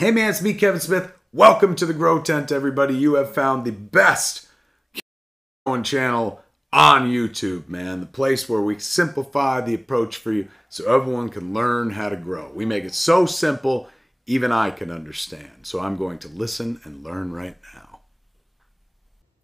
Hey man, it's me, Kevin Smith. Welcome to the Grow Tent, everybody. You have found the best growing channel on YouTube, man. The place where we simplify the approach for you so everyone can learn how to grow. We make it so simple, even I can understand. So I'm going to listen and learn right now.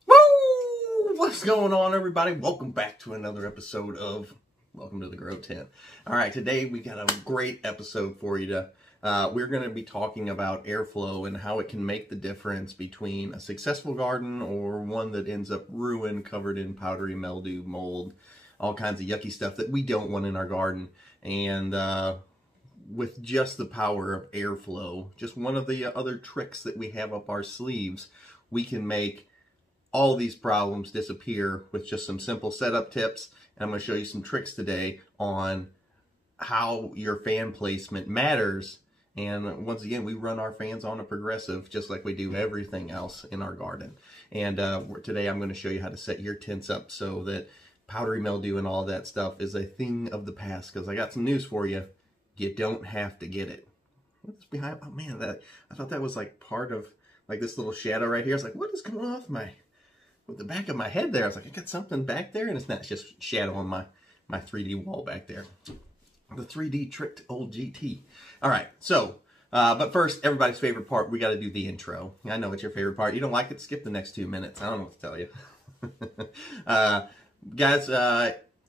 Woo! What's going on, everybody? Welcome back to another episode of Welcome to the Grow Tent. All right, today we got a great episode for you. We're going to be talking about airflow and how it can make the difference between a successful garden or one that ends up ruined, covered in powdery mildew, mold, all kinds of yucky stuff that we don't want in our garden. And with just the power of airflow, just one of the other tricks that we have up our sleeves, we can make all these problems disappear with just some simple setup tips. And I'm going to show you some tricks today on how your fan placement matters. And once again, we run our fans on a progressive, just like we do everything else in our garden. And today I'm going to show you how to set your tents up so that powdery mildew and all that stuff is a thing of the past. Because I got some news for you. You don't have to get it. What's behind? Oh man, I thought that was like part of like this little shadow right here. I was like, what is coming off with the back of my head there? I was like, I got something back there, and it's not. It's just shadow on my 3D wall back there. The 3D tricked old GT. All right, so, but first, everybody's favorite part, we got to do the intro. I know it's your favorite part. You don't like it, skip the next 2 minutes. I don't know what to tell you. Guys,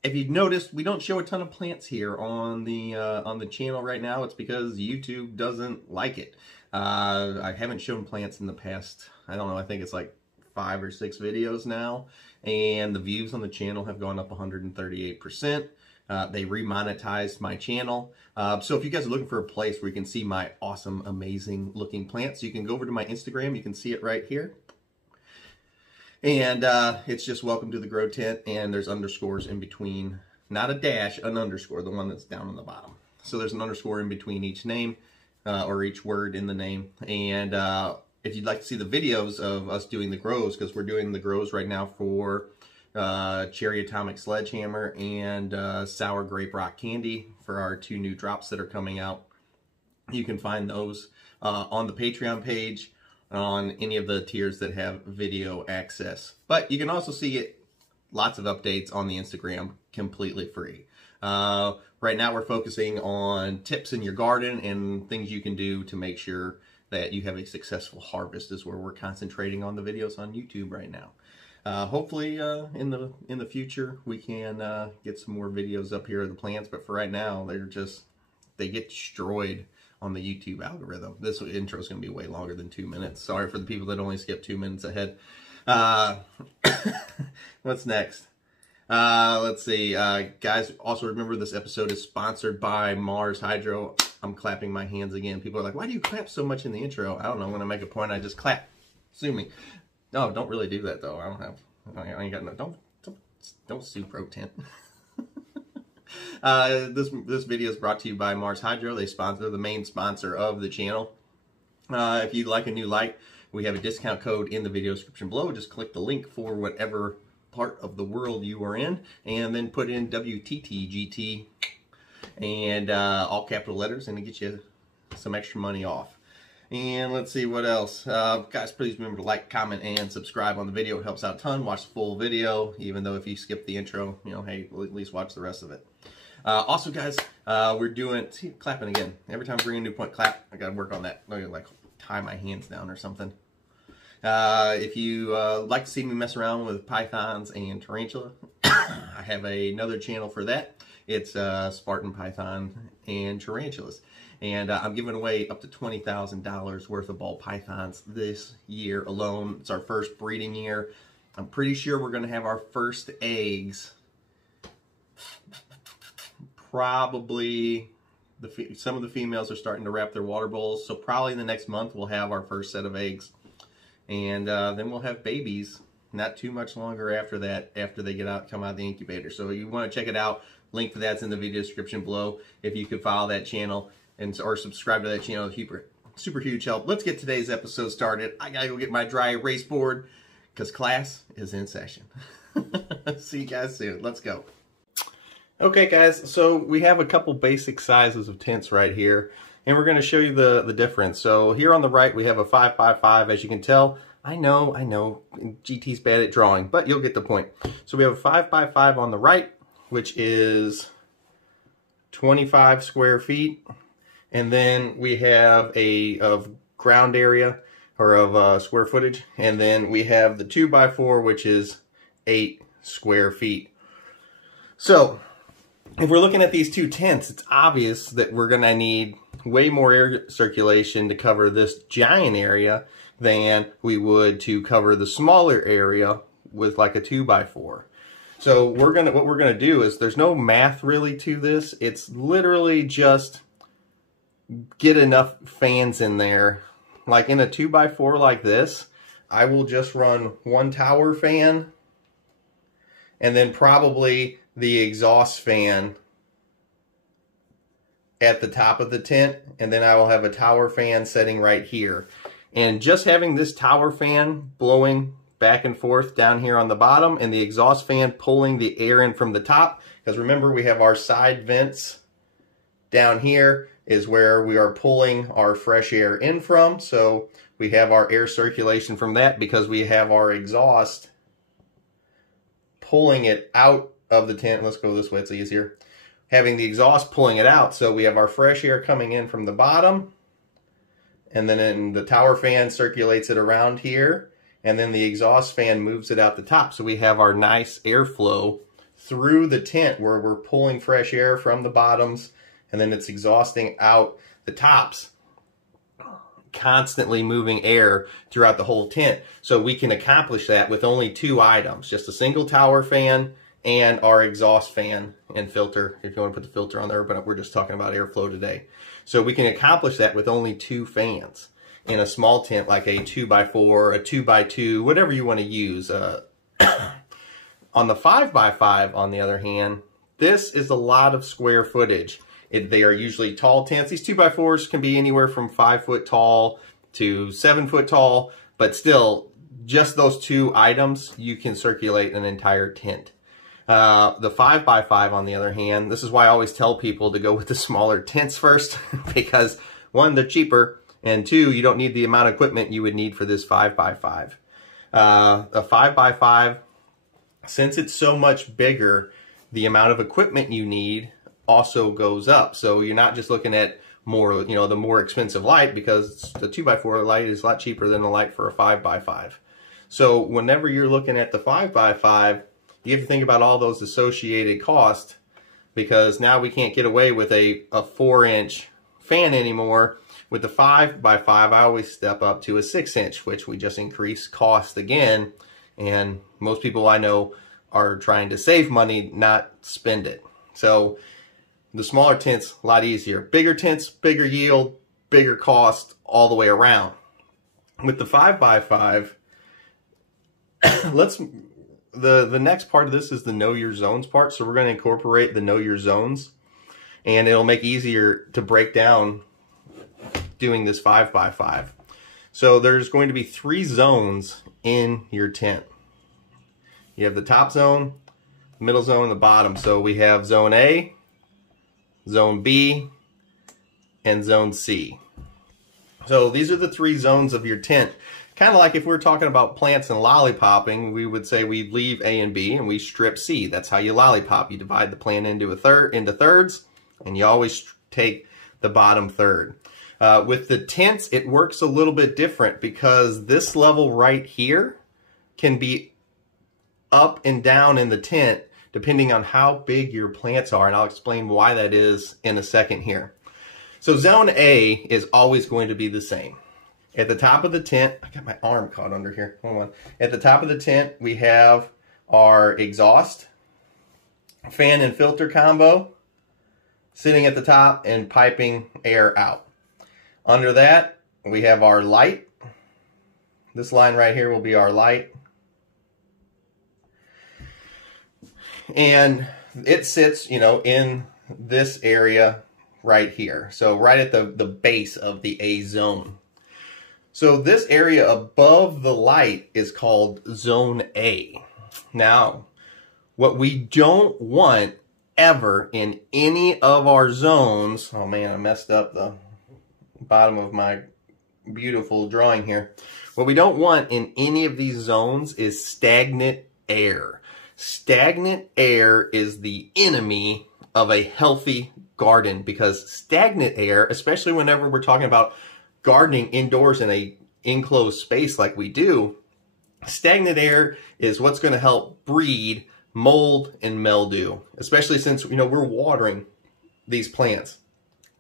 if you've noticed, we don't show a ton of plants here on the channel right now. It's because YouTube doesn't like it. I haven't shown plants in the past, I don't know, I think it's like 5 or 6 videos now. And the views on the channel have gone up 138%. They remonetized my channel. So if you guys are looking for a place where you can see my awesome, amazing looking plants, you can go over to my Instagram. You can see it right here. And it's just Welcome to the Grow Tent. And there's underscores in between, not a dash, an underscore, the one that's down on the bottom. So there's an underscore in between each name or each word in the name. And if you'd like to see the videos of us doing the grows, because we're doing the grows right now for Cherry Atomic Sledgehammer and Sour Grape Rock Candy for our 2 new drops that are coming out. You can find those on the Patreon page on any of the tiers that have video access. But you can also see it, lots of updates on the Instagram, completely free. Right now we're focusing on tips in your garden and things you can do to make sure that you have a successful harvest is where we're concentrating on the videos on YouTube right now. Hopefully in the future we can get some more videos up here of the plants, but for right now they get destroyed on the YouTube algorithm. This intro is going to be way longer than 2 minutes. Sorry for the people that only skip 2 minutes ahead. What's next? Let's see, guys. Also remember this episode is sponsored by Mars Hydro. I'm clapping my hands again. People are like, why do you clap so much in the intro? I don't know. When I make a point, I just clap. Sue me. No, don't really do that though. I ain't got no. Don't sue Pro Tent. This video is brought to you by Mars Hydro. They're the main sponsor of the channel. If you'd like a new light, we have a discount code in the video description below. Just click the link for whatever part of the world you are in, and then put in WTTGT and all capital letters, and it gets you some extra money off. And let's see what else. Guys, please remember to like, comment, and subscribe on the video. It helps out a ton. Watch the full video, even though if you skip the intro, you know, hey, at least watch the rest of it. Also, guys, we're doing, see, clapping again. Every time I bring a new point, clap. I got to work on that. I like tie my hands down or something. If you like to see me mess around with pythons and tarantula, I have another channel for that. It's Spartan Python and tarantulas. And I'm giving away up to $20,000 worth of ball pythons this year alone. It's our first breeding year. I'm pretty sure we're going to have our first eggs. Probably, some of the females are starting to wrap their water bowls. So probably in the next month we'll have our first set of eggs. And then we'll have babies not too much longer after that, after they come out of the incubator. So you want to check it out. Link for that's in the video description below. If you could follow that channel or subscribe to that channel, super huge help. Let's get today's episode started. I gotta go get my dry erase board because class is in session. See you guys soon. Let's go. Okay, guys, so we have a couple basic sizes of tents right here. and we're going to show you the difference. So here on the right, we have a 5x5, as you can tell. I know, GT's bad at drawing, but you'll get the point. So we have a 5x5 on the right, which is 25 square feet. And then we have of ground area, or of square footage. And then we have the 2x4, which is 8 square feet. So if we're looking at these two tents, it's obvious that we're going to need way more air circulation to cover this giant area than we would to cover the smaller area with like a 2x4. So what we're gonna do is, there's no math really to this. It's literally just get enough fans in there. Like in a 2x4 like this, I will just run one tower fan and then probably the exhaust fan at the top of the tent, and then I will have a tower fan setting right here. And just having this tower fan blowing back and forth down here on the bottom, and the exhaust fan pulling the air in from the top, because remember, we have our side vents down here is where we are pulling our fresh air in from. So we have our air circulation from that, because we have our exhaust pulling it out of the tent. Let's go this way, it's easier. Having the exhaust pulling it out, so we have our fresh air coming in from the bottom, and then the tower fan circulates it around here, and then the exhaust fan moves it out the top. So we have our nice airflow through the tent where we're pulling fresh air from the bottoms, and then it's exhausting out the tops, constantly moving air throughout the whole tent. So we can accomplish that with only two items, just a single tower fan and our exhaust fan and filter, if you want to put the filter on there, but we're just talking about airflow today. So we can accomplish that with only two fans in a small tent, like a 2x4, a 2x2, whatever you want to use. On the 5x5, on the other hand, this is a lot of square footage. They are usually tall tents. These 2x4s can be anywhere from 5 foot tall to 7 foot tall, but still, just those two items, you can circulate an entire tent. The 5x5, on the other hand, this is why I always tell people to go with the smaller tents first, because one, they're cheaper, and two, you don't need the amount of equipment you would need for this 5x5. A 5x5, since it's so much bigger, the amount of equipment you need also goes up. So you're not just looking at more, the more expensive light, because the 2x4 light is a lot cheaper than the light for a 5x5. So whenever you're looking at the 5x5, you have to think about all those associated costs, because now we can't get away with a 4-inch fan anymore. With the 5x5, I always step up to a 6-inch, which we just increase cost again. And most people I know are trying to save money, not spend it. So the smaller tents, a lot easier. Bigger tents, bigger yield, bigger cost all the way around. With the 5x5, the next part of this is the know your zones part. So we're going to incorporate the know your zones, and it'll make it easier to break down doing this 5x5. So there's going to be 3 zones in your tent. You have the top zone, the middle zone, and the bottom. So we have zone A, zone B, and zone C. So these are the 3 zones of your tent. Kind of like if we were talking about plants and lollipopping, we would say we leave A and B and we strip C. That's how you lollipop. You divide the plant into thirds, and you always take the bottom third. With the tents, it works a little bit different, because this level right here can be up and down in the tent depending on how big your plants are, and I'll explain why that is in a second here. So zone A is always going to be the same. At the top of the tent, I got my arm caught under here. Hold on. At the top of the tent, we have our exhaust, fan and filter combo sitting at the top and piping air out. Under that, we have our light. This line right here will be our light. And it sits, in this area right here. So right at the base of the A zone. So this area above the light is called zone A. Now, what we don't want ever in any of our zones, oh man, I messed up the bottom of my beautiful drawing here. What we don't want in any of these zones is stagnant air. Stagnant air is the enemy of a healthy garden, because stagnant air, especially whenever we're talking about gardening indoors in a enclosed space like we do, stagnant air is what's going to help breed mold and mildew, especially since, you know, we're watering these plants.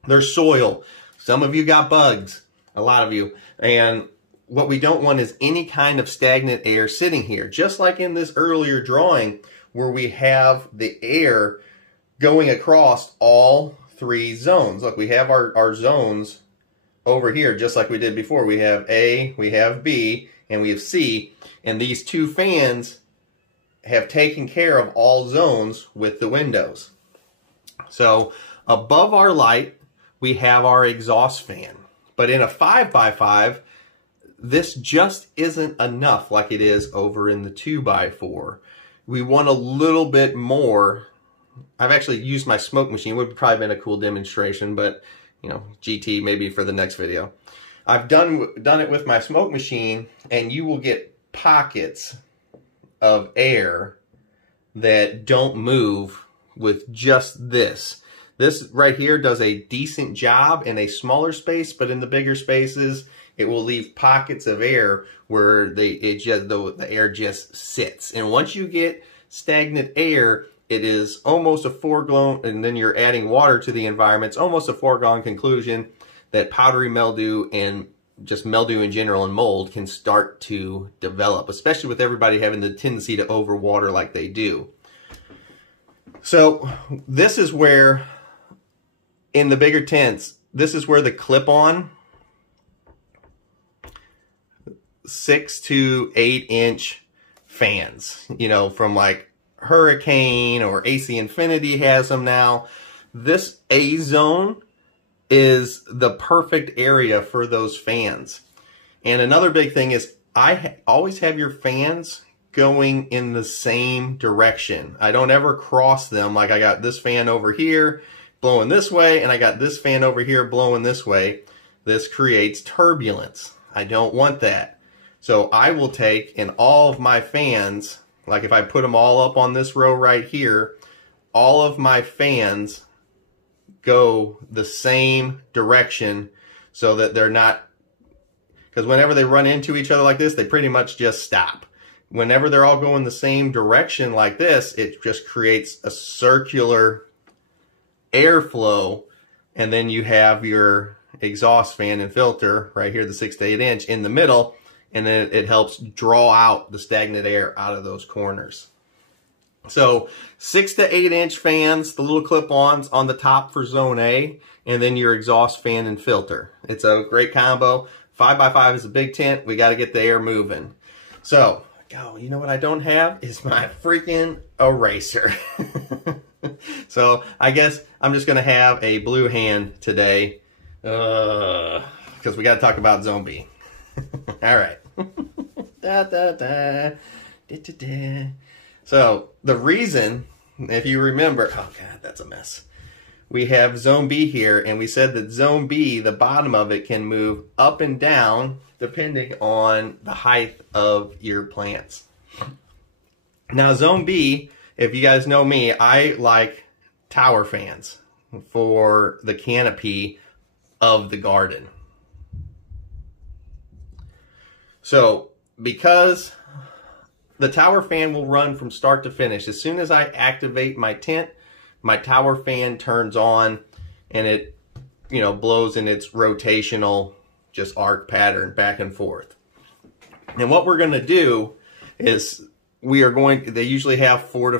There's soil. Some of you got bugs, a lot of you, and what we don't want is any kind of stagnant air sitting here. Just like in this earlier drawing where we have the air going across all three zones. Look, we have our zones over here just like we did before. We have A, we have B, and we have C. And these two fans have taken care of all zones with the windows. So above our light, we have our exhaust fan. But in a 5x5, this just isn't enough like it is over in the 2x4. We want a little bit more. I've actually used my smoke machine. Would have probably been a cool demonstration, but you know, GT maybe for the next video. I've done it with my smoke machine, and you will get pockets of air that don't move with just this. This right here does a decent job in a smaller space, but in the bigger spaces, it will leave pockets of air where the air just sits. And once you get stagnant air, it is almost a foregone, and then you're adding water to the environment, it's almost a foregone conclusion that powdery mildew and just mildew in general and mold can start to develop, especially with everybody having the tendency to overwater like they do. So this is where, in the bigger tents, this is where the clip-on 6 to 8 inch fans, you know, from like Hurricane or AC Infinity has them now. This A zone is the perfect area for those fans. And another big thing is always have your fans going in the same direction. I don't ever cross them. Like I got this fan over here blowing this way, and I got this fan over here blowing this way. This creates turbulence. I don't want that. So I will take in all of my fans, like if I put them all up on this row right here, all of my fans go the same direction so that they're not, because whenever they run into each other like this, they pretty much just stop. Whenever they're all going the same direction like this, it just creates a circular airflow, and then you have your exhaust fan and filter right here, the 6 to 8 inch in the middle, and then it helps draw out the stagnant air out of those corners. So 6 to 8 inch fans, the little clip-ons on the top for zone A, and then your exhaust fan and filter. It's a great combo. 5x5 is a big tent. We got to get the air moving. So, oh, you know what I don't have is my freaking eraser. So I guess I'm just going to have a blue hand today because we got to talk about zone B. All right. So the reason, if you remember, oh God, that's a mess. We have zone B here, and we said that zone B, the bottom of it, can move up and down depending on the height of your plants. Now zone B, if you guys know me, I like tower fans for the canopy of the garden. So because the tower fan will run from start to finish, as soon as I activate my tent, my tower fan turns on and it, you know, blows in its rotational just arc pattern back and forth. And what we're going to do is they usually have 3 to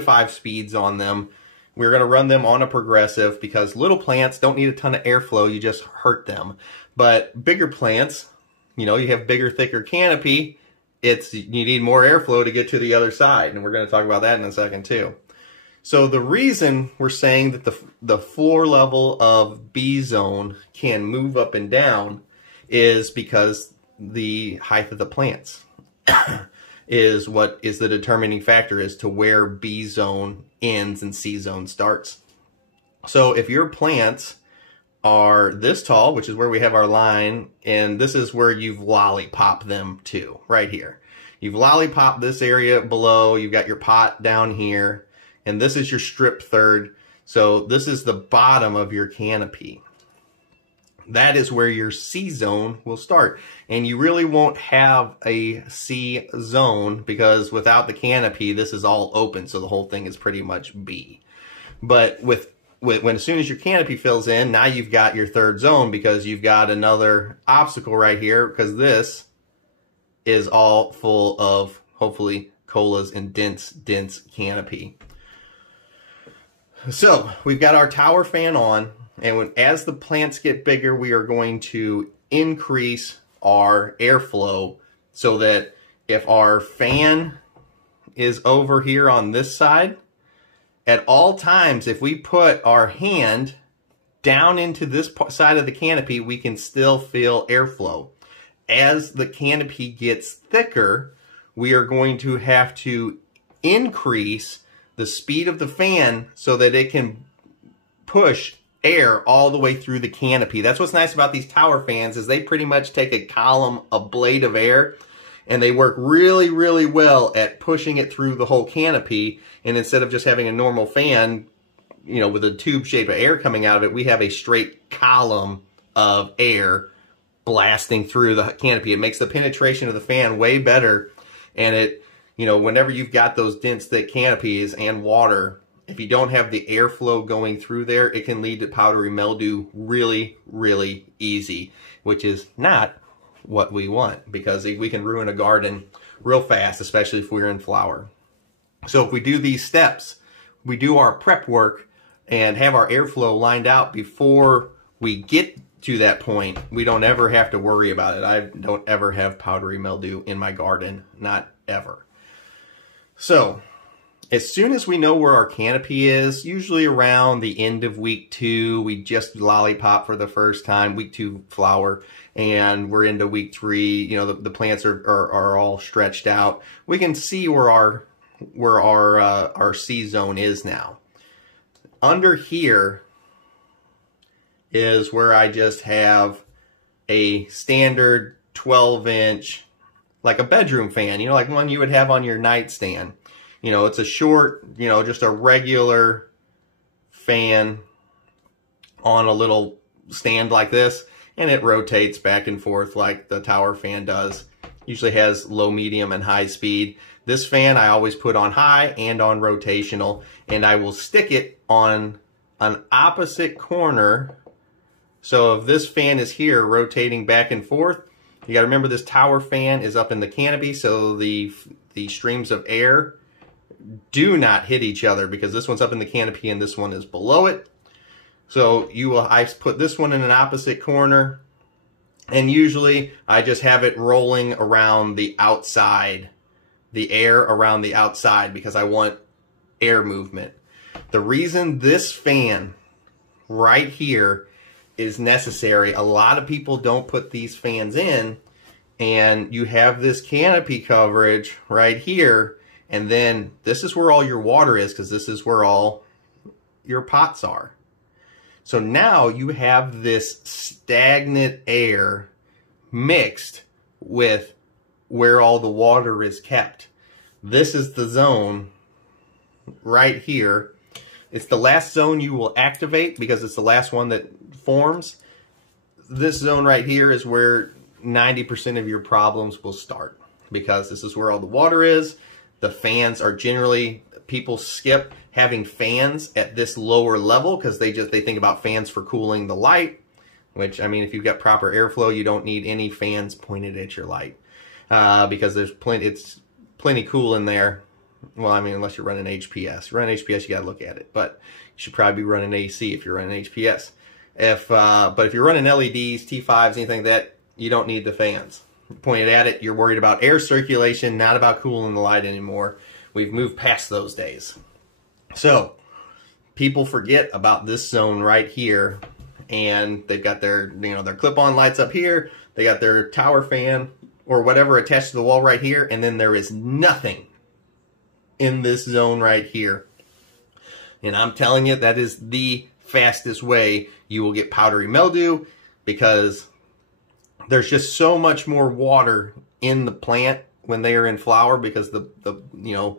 5 speeds on them. We're going to run them on a progressive because little plants don't need a ton of airflow. You just hurt them. But bigger plants, you know, you have bigger, thicker canopy. You need more airflow to get to the other side. And we're going to talk about that in a second too. So the reason we're saying that the floor level of B zone can move up and down is because the height of the plants is what is the determining factor as to where B zone ends and C zone starts. So if your plants are this tall, which is where we have our line, and this is where you've lollipopped them to, right here. You've lollipopped this area below, you've got your pot down here, and this is your strip third. So this is the bottom of your canopy. That is where your C zone will start. And you really won't have a C zone because without the canopy, this is all open. So the whole thing is pretty much B. But when as soon as your canopy fills in, now you've got your third zone because you've got another obstacle right here because this is all full of, hopefully, colas and dense canopy. So we've got our tower fan on. And as the plants get bigger, we are going to increase our airflow so that if our fan is over here on this side, at all times, if we put our hand down into this side of the canopy, we can still feel airflow. As the canopy gets thicker, we are going to have to increase the speed of the fan so that it can push air all the way through the canopy. That's what's nice about these tower fans is they pretty much take a column, a blade of air, and they work really, really well at pushing it through the whole canopy. And instead of just having a normal fan, you know, with a tube shape of air coming out of it, we have a straight column of air blasting through the canopy. It makes the penetration of the fan way better. And it, you know, whenever you've got those dense, thick canopies and water, if you don't have the airflow going through there, it can lead to powdery mildew really, really easy, which is not what we want because we can ruin a garden real fast, especially if we're in flower. So if we do these steps, we do our prep work and have our airflow lined out before we get to that point, we don't ever have to worry about it. I don't ever have powdery mildew in my garden, not ever. So as soon as we know where our canopy is, usually around the end of week 2, we just lollipop for the first time, week 2 flower, and we're into week 3, you know, the plants are all stretched out. We can see where our C zone is now. Under here is where I just have a standard 12-inch, like a bedroom fan, you know, like one you would have on your nightstand. You know, it's a short, you know, just a regular fan on a little stand like this, and it rotates back and forth like the tower fan does. Usually has low, medium, and high speed. This fan I always put on high and on rotational, and I will stick it on an opposite corner. So if this fan is here rotating back and forth, you got to remember this tower fan is up in the canopy, so the streams of air do not hit each other because this one's up in the canopy and this one is below it. So I put this one in an opposite corner, and usually I just have it rolling around the outside, the air around the outside, because I want air movement. The reason this fan right here is necessary, a lot of people don't put these fans in, and you have this canopy coverage right here, and then this is where all your water is because this is where all your pots are. So now you have this stagnant air mixed with where all the water is kept. This is the zone right here. It's the last zone you will activate because it's the last one that forms. This zone right here is where 90% of your problems will start because this is where all the water is. The fans are generally, people skip having fans at this lower level because they think about fans for cooling the light, which, I mean, if you've got proper airflow, you don't need any fans pointed at your light because there's it's plenty cool in there. Well, I mean, unless you're running HPS. If you're running HPS, you got to look at it, but you should probably be running AC if you're running HPS. But if you're running LEDs, T5s, anything like that, you don't need the fans pointed at it. You're worried about air circulation, not about cooling the light anymore. We've moved past those days. So people forget about this zone right here, and they've got their, you know, their clip-on lights up here. They got their tower fan or whatever attached to the wall right here, and then there is nothing in this zone right here. And I'm telling you, that is the fastest way You will get powdery mildew because there's just so much more water in the plant when they are in flower, because the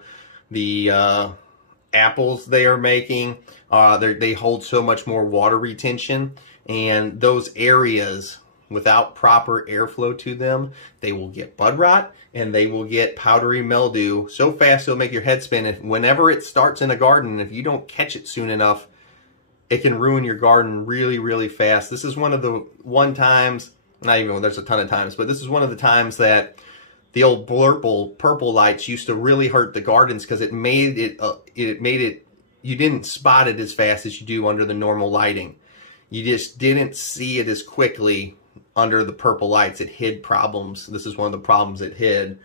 apples they are making, they hold so much more water retention, and those areas without proper airflow to them, they will get bud rot and they will get powdery mildew so fast it'll make your head spin. And whenever it starts in a garden, if you don't catch it soon enough, it can ruin your garden really, really fast. This is one of the times, not even, there's a ton of times, but this is one of the times that the old purple lights used to really hurt the gardens, because it made it, you didn't spot it as fast as you do under the normal lighting. You just didn't see it as quickly under the purple lights. It hid problems. This is one of the problems it hid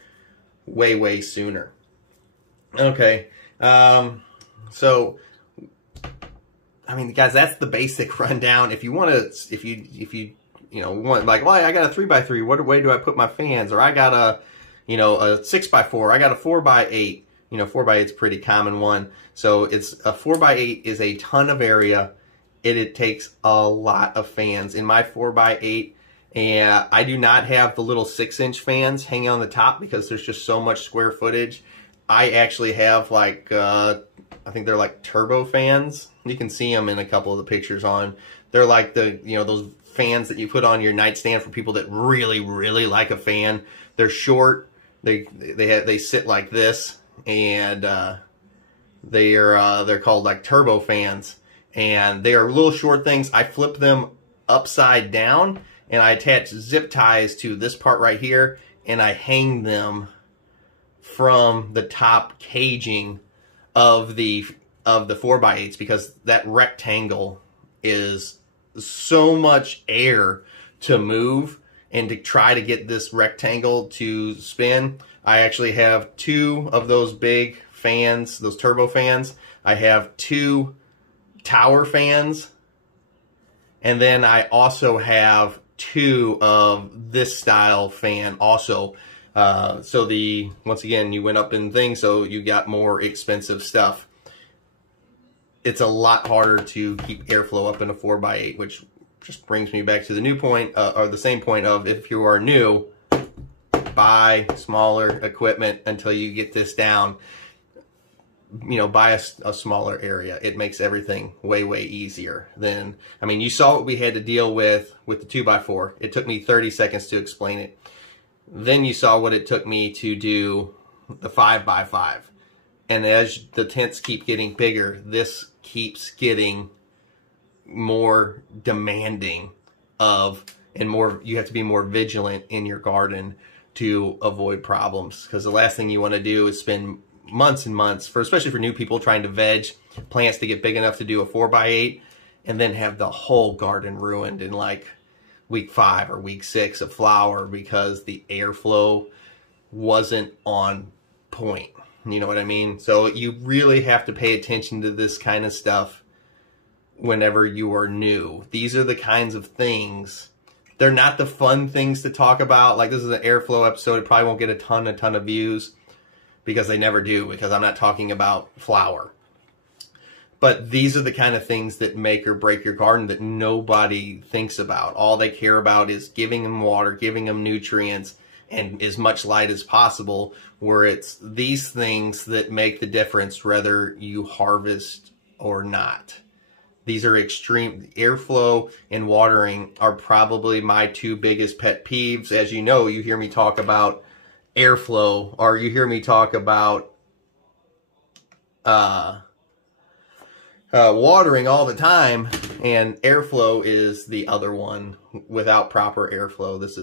way, way sooner. Okay. So, I mean, guys, that's the basic rundown. If you want to, if you want, like, well, I got a 3x3, what way do I put my fans? Or I got a 6x4, I got a 4x8. 4x8 is a pretty common one. So it's a 4x8 is a ton of area. It takes a lot of fans. In my 4x8, and I do not have the little 6-inch fans hanging on the top because there's just so much square footage. I actually have, like, I think they're like turbo fans. You can see them in a couple of the pictures on. They're like the, those fans that you put on your nightstand for people that really, really like a fan. They're short. They sit like this, and they're called like turbo fans, and they are little short things. I flip them upside down, and I attach zip ties to this part right here, and I hang them from the top caging of the 4x8s, because that rectangle is so much air to move, and to try to get this rectangle to spin. I actually have 2 of those big fans, those turbo fans. I have 2 tower fans, and then I also have 2 of this style fan also. So once again, you went up in things, so you got more expensive stuff. It's a lot harder to keep airflow up in a 4x8, which just brings me back to the new point, or the same point of, if you are new, buy smaller equipment until you get this down. Buy a smaller area. It makes everything way, way easier than, I mean, you saw what we had to deal with the 2x4. It took me 30 seconds to explain it. Then you saw what it took me to do the 5x5. And as the tents keep getting bigger, this keeps getting more demanding and more, you have to be more vigilant in your garden to avoid problems, because the last thing you want to do is spend months and months, especially for new people trying to veg plants to get big enough to do a 4x8, and then have the whole garden ruined in like week 5 or week 6 of flower because the airflow wasn't on point. You know what I mean? So you really have to pay attention to this kind of stuff whenever you are new. These are the kinds of things. They're not the fun things to talk about. Like, this is an airflow episode. It probably won't get a ton of views, because they never do, because I'm not talking about flower. But these are the kind of things that make or break your garden that nobody thinks about. All they care about is giving them water, giving them nutrients, and as much light as possible, where it's these things that make the difference whether you harvest or not. These are extreme. Airflow and watering are probably my 2 biggest pet peeves. As you know, you hear me talk about airflow, or you hear me talk about watering all the time, and airflow is the other one. Without proper airflow, this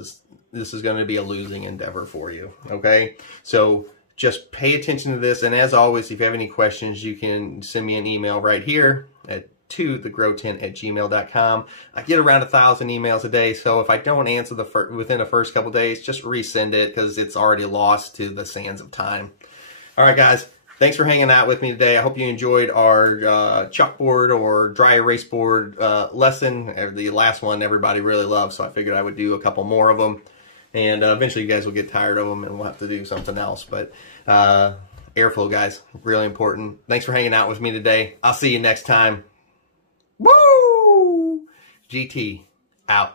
is going to be a losing endeavor for you. Okay, so just pay attention to this, and as always, if you have any questions, you can send me an email right here to thegrowtent@gmail.com. I get around 1,000 emails a day, so if I don't answer within the first couple days, just resend it, because it's already lost to the sands of time. All right, guys, thanks for hanging out with me today. I hope you enjoyed our chalkboard or dry erase board lesson. The last one everybody really loved, so I figured I would do a couple more of them. And eventually you guys will get tired of them, and we'll have to do something else. But airflow, guys, really important. Thanks for hanging out with me today. I'll see you next time. Woo! WTTGT out.